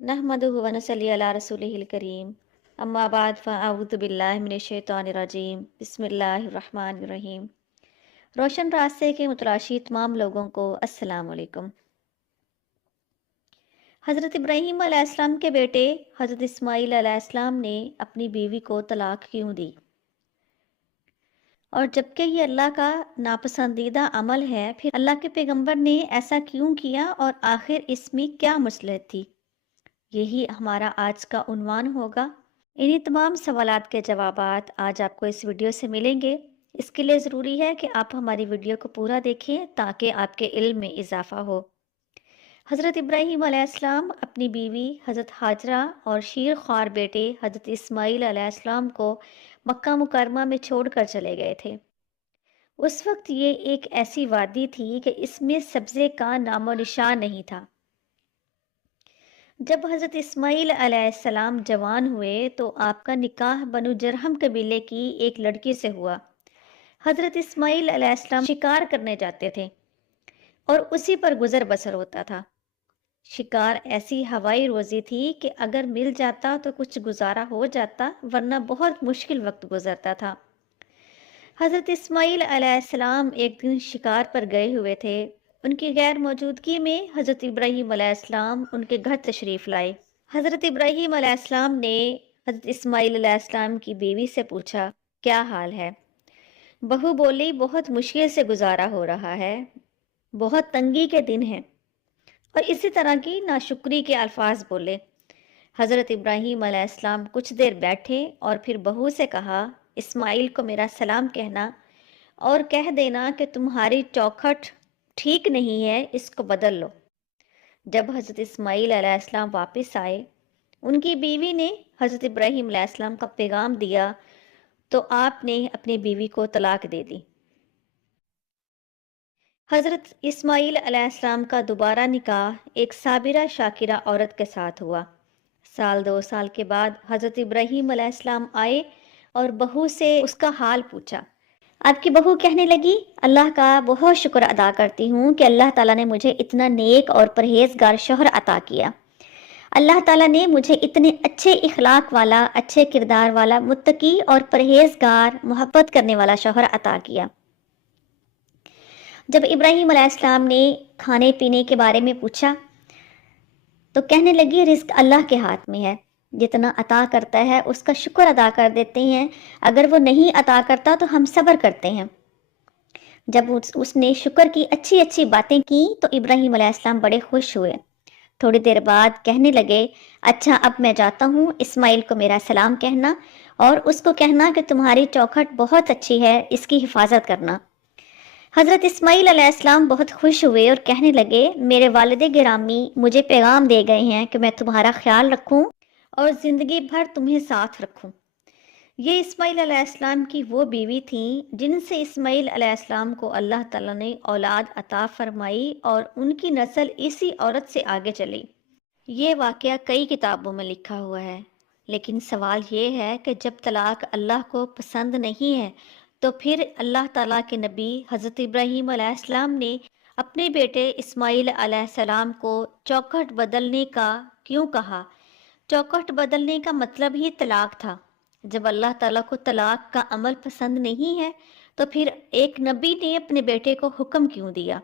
नहमदुहु व नसल्ली अला रसूलिहिल करीम अम्मा बाद फ़अऊज़ु बिल्लाहि मिनश शैतानिर रजीम बिस्मिल्लाहिर रहमानिर रहीम। रोशन रास्ते के मुतलाशी तमाम लोगों को अस्सलाम वालेकुम। हज़रत इब्राहीम अलैहिस्सलाम के बेटे हज़रत इस्माईल अलैहिस्सलाम ने अपनी बीवी को तलाक क्यों दी, और जबकि ये अल्लाह का नापसंदीदा अमल है, फिर अल्लाह के पैगंबर ने ऐसा क्यों किया और आखिर इसमें क्या मसलहत थी। यही हमारा आज का उन्वान होगा। इन्हीं तमाम सवालात के जवाबात आज आपको इस वीडियो से मिलेंगे। इसके लिए ज़रूरी है कि आप हमारी वीडियो को पूरा देखें ताकि आपके इल्म में इजाफ़ा हो। हज़रत इब्राहीम अलैहिस्सलाम अपनी बीवी हज़रत हाजरा और शीर ख्वार बेटे हज़रत इस्माईल अलैहिस्सलाम को मक्का मुकरमा में छोड़कर चले गए थे। उस वक्त ये एक ऐसी वादी थी कि इसमें सब्ज़े का नामो निशान नहीं था। जब हज़रत इस्माईल अलैहिस्सलाम जवान हुए तो आपका निकाह बनु जरहम कबीले की एक लड़की से हुआ। हज़रत इस्माईल अलैहिस्सलाम शिकार करने जाते थे और उसी पर गुजर बसर होता था। शिकार ऐसी हवाई रोज़ी थी कि अगर मिल जाता तो कुछ गुजारा हो जाता, वरना बहुत मुश्किल वक्त गुजरता था। हज़रत इस्माईल अलैहिस्सलाम एक दिन शिकार पर गए हुए थे। उनकी गैर मौजूदगी में हज़रत इब्राहीम अलैहिस्सलाम उनके घर तशरीफ़ लाए। हज़रत इब्राहीम अलैहिस्सलाम ने हज़रत इस्माईल अलैहिस्सलाम की बीवी से पूछा, क्या हाल है? बहू बोली, बहुत मुश्किल से गुजारा हो रहा है, बहुत तंगी के दिन हैं, और इसी तरह की नाशुक्री के अल्फाज बोले। हज़रत इब्राहीम अलैहिस्सलाम कुछ देर बैठे और फिर बहू से कहा, इस्माईल को मेरा सलाम कहना और कह देना कि तुम्हारी चौखट ठीक नहीं है, इसको बदल लो। जब हज़रत इस्माईल अलैहिस्सलाम वापस आए, उनकी बीवी ने हज़रत इब्राहीम अलैहिस्सलाम का पैगाम दिया तो आपने अपनी बीवी को तलाक दे दी। हज़रत इस्माईल अलैहिस्सलाम का दोबारा निकाह एक साबिरा शाकिरा औरत के साथ हुआ। साल 2 साल के बाद हज़रत इब्राहीम अलैहिस्सलाम आए और बहू से उसका हाल पूछा। आपकी बहू कहने लगी, अल्लाह का बहुत शुक्र अदा करती हूँ कि अल्लाह ताला ने मुझे इतना नेक और परहेजगार शौहर अता किया। अल्लाह ताला ने मुझे इतने अच्छे इखलाक वाला, अच्छे किरदार वाला, मुत्तकी और परहेजगार, मोहब्बत करने वाला शौहर अता किया। जब इब्राहीम अलैहिस्सलाम ने खाने पीने के बारे में पूछा तो कहने लगी, रिस्क अल्लाह के हाथ में है, जितना अता करता है उसका शुक्र अदा कर देते हैं, अगर वो नहीं अता करता तो हम सब्र करते हैं। जब उसने शुक्र की अच्छी अच्छी बातें की तो इब्राहीम अलैहिस्सलाम बड़े खुश हुए। थोड़ी देर बाद कहने लगे, अच्छा अब मैं जाता हूँ, इस्माईल को मेरा सलाम कहना और उसको कहना कि तुम्हारी चौखट बहुत अच्छी है, इसकी हिफाजत करना। हज़रत इस्माईल अलैहिस्सलाम बहुत खुश हुए और कहने लगे, मेरे वालिद गिरामी मुझे पैगाम दे गए हैं कि मैं तुम्हारा ख्याल रखूं और ज़िंदगी भर तुम्हें साथ रखूं। ये इस्माईल अलैहिस्सलाम की वो बीवी थी जिनसे इस्माईल अलैहिस्सलाम को अल्लाह ताला ने औलाद अता फरमाई और उनकी नस्ल इसी औरत से आगे चली। ये वाक़या कई किताबों में लिखा हुआ है, लेकिन सवाल ये है कि जब तलाक अल्लाह को पसंद नहीं है तो फिर अल्लाह ताला के नबी हज़रत इब्राहीम अलैहिस्सलाम ने अपने बेटे इस्माईल अलैहिस्सलाम को चौखट बदलने का क्यों कहा? चौखट बदलने का मतलब ही तलाक था। जब अल्लाह ताला को तलाक का अमल पसंद नहीं है तो फिर एक नबी ने अपने बेटे को हुक्म क्यों दिया?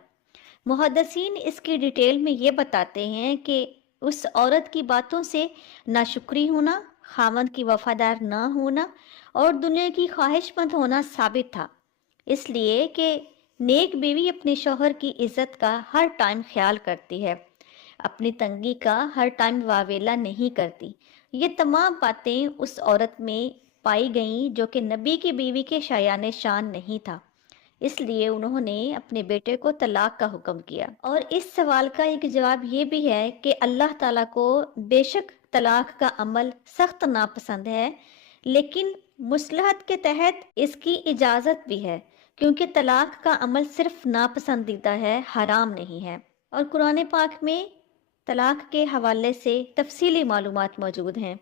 मुहद्दिसीन इसकी डिटेल में ये बताते हैं कि उस औरत की बातों से नाशुक्री होना, खामद की वफादार ना होना और दुनिया की ख्वाहिशमंद होना साबित था। इसलिए कि नेक बीवी अपने शौहर की इज्जत का हर टाइम ख्याल करती है, अपनी तंगी का हर टाइम वावेला नहीं करती। ये तमाम बातें उस औरत में पाई गईं जो कि नबी की बीवी के शायान शान नहीं था। इसलिए उन्होंने अपने बेटे को तलाक का हुक्म किया। और इस सवाल का एक जवाब ये भी है कि अल्लाह ताला को बेशक तलाक का अमल सख्त नापसंद है, लेकिन मुसलहत के तहत इसकी इजाज़त भी है, क्योंकि तलाक का अमल सिर्फ नापसंदीदा है, हराम नहीं है। और कुरान पाक में तलाक के हवाले से तफसीली मालूमात मौजूद हैं।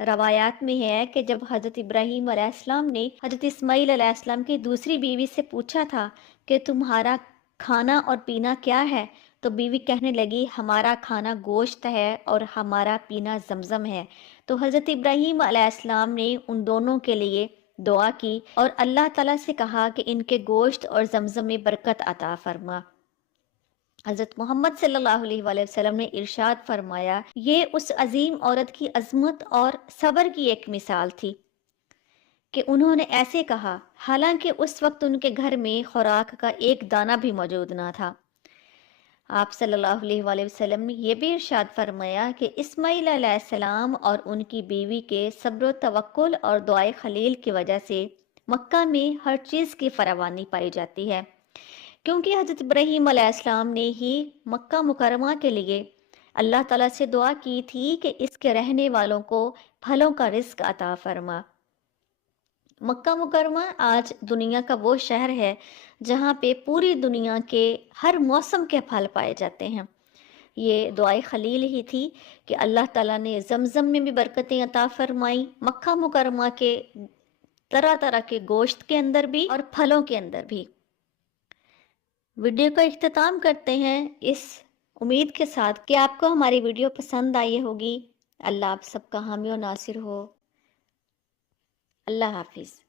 रवायात में है कि जब हज़रत इब्राहीम अलैहिस्सलाम ने हज़रत इस्माईल अलैहिस्सलाम की दूसरी बीवी से पूछा था कि तुम्हारा खाना और पीना क्या है, تو بیوی کہنے لگی ہمارا کھانا گوشت ہے اور ہمارا پینا زمزم ہے۔ تو حضرت ابراہیم علیہ السلام نے ان دونوں کے لیے دعا کی اور اللہ تعالیٰ سے کہا کہ ان کے گوشت اور زمزم میں برکت عطا فرما۔ حضرت محمد صلی اللہ علیہ وآلہ وسلم نے ارشاد فرمایا، یہ اس عظیم عورت کی عظمت اور صبر کی ایک مثال تھی کہ انہوں نے ایسے کہا حالانکہ اس وقت ان کے گھر میں خوراک کا ایک دانہ بھی موجود نہ تھا۔ آپ صلی اللہ علیہ وآلہ وسلم نے یہ بھی ارشاد فرمایا کہ اسماعیل علیہ السلام اور ان کی بیوی کے صبر و توکل اور دعائے خلیل کی وجہ سے مکہ میں ہر چیز کی فراوانی پائی جاتی ہے، کیونکہ حضرت ابراہیم علیہ السلام نے ہی مکہ مکرمہ کے لیے اللہ تعالیٰ سے دعا کی تھی کہ اس کے رہنے والوں کو پھلوں کا رزق عطا فرما۔ مکہ مکرمہ آج دنیا کا وہ شہر ہے جہاں پہ پوری دنیا کے ہر موسم کے پھل پائے جاتے ہیں۔ یہ دعائے خلیل ہی تھی کہ اللہ تعالیٰ نے زمزم میں بھی برکتیں عطا فرمائیں، مکہ مکرمہ کے طرح طرح کے گوشت کے اندر بھی اور پھلوں کے اندر بھی۔ ویڈیو کا اختتام کرتے ہیں اس امید کے ساتھ کہ آپ کو ہماری ویڈیو پسند آئی ہوگی۔ اللہ آپ سب کا حامی و ناصر ہو۔ اللہ حافظ۔